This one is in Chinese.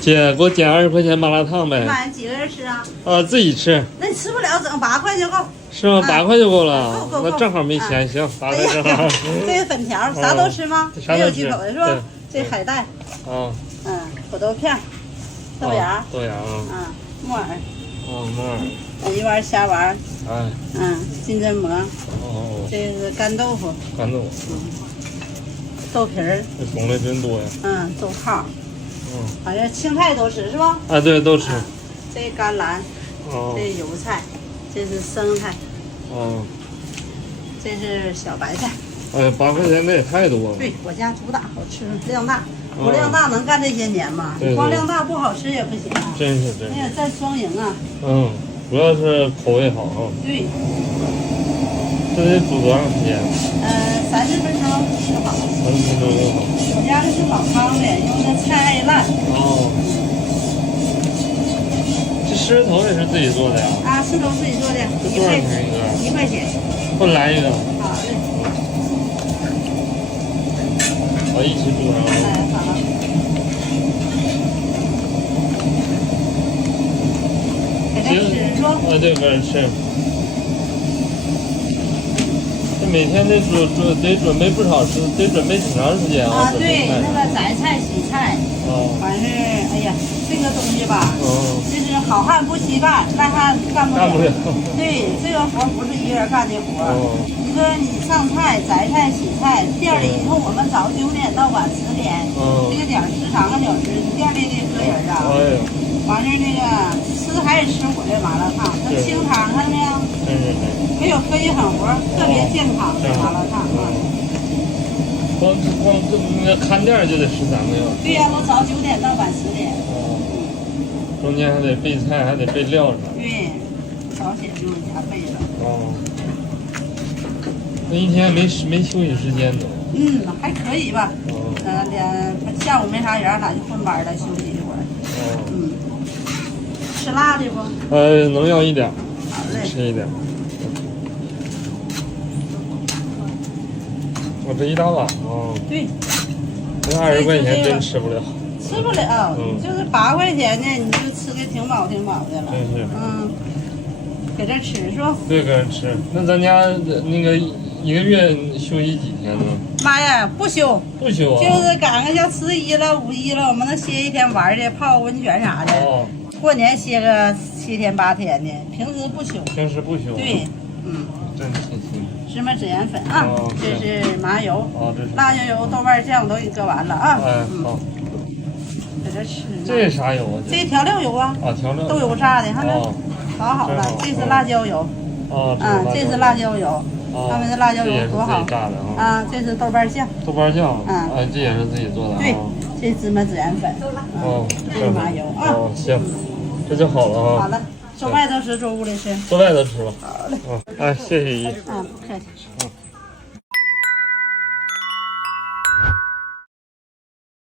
姐，给我减20块钱麻辣烫呗。妈，你几个人吃啊？自己吃。那你吃不了，整8块就够。是吗？8块就够了。够。那正好没钱，行，8块正好。这是粉条，啥都吃吗？没有忌口的是吧？这海带。土豆片，豆芽。木耳。木耳。一碗虾丸。金针蘑。这是干豆腐。豆皮儿。这种类真多呀。豆泡。反正青菜都吃是吧？对，都吃。这甘蓝。这油菜。这是生菜。这是小白菜。8块钱那也太多了。对，我家主打好吃，量大。我量大能干这些年吗？光量大不好吃也不行啊。真是。那个蘸双赢啊。主要是口味好啊。对。这得煮多长时间？30分钟就好。30分钟就好。我家这是老汤的，因为那菜爱烂。这狮子头也是自己做的呀？狮子头自己做的。这多少钱一个？1块钱。给我来一个。好嘞。我一起煮上了。好了。给他吃是吧？对，给人吃。这每天得准备不少吃，得准备挺长时间啊。对，那个摘菜洗菜。完事，哎呀，这个东西吧，就是好汉不稀干，赖汉干不了。对，这个活不是一个人干的活。你说你上菜、摘菜、洗菜，店里以后我们早9点到晚10点，这个点时长个小时，店里得搁人啊。完事那个吃还是吃我的麻辣烫，它清汤看到没有？没有科技狠活，特别健康的麻辣烫啊。光那看店就得13个小时。对呀，我早9点到晚10点。中间还得备菜，还得备料啥。对，早点就加备了。那一天没休息时间都。还可以吧。下午没啥人，咱就混班了，休息一会儿。吃辣的不？能要一点。好嘞。吃一点。我这一大碗对。这20块钱真吃不了。吃不了，就是8块钱呢，你就吃的挺饱的了。给这吃是吧？对，给人吃。那咱家那个1个月休息几天呢？妈呀，不休。不休啊？就是赶个像11了、5·1了，我们能歇1天玩去，泡个温泉啥的。过年歇个7天8天的，平时不休。平时不休。对，真贴心。芝麻孜然粉啊，这是麻油，这是辣椒油、豆瓣酱都给你搁完了啊。好。在这吃。这是啥油啊？这调料油啊。调料。豆油炸的，看没？炒好了。这是辣椒油。这是辣椒油。他们的辣椒油多好。这是豆瓣酱。豆瓣酱。这也是自己做的。对，这芝麻孜然粉。这是麻油啊。行，这就好了啊。好了，做外头吃，做屋里吃。做外头吃吧。好嘞。谢谢姨。不客气。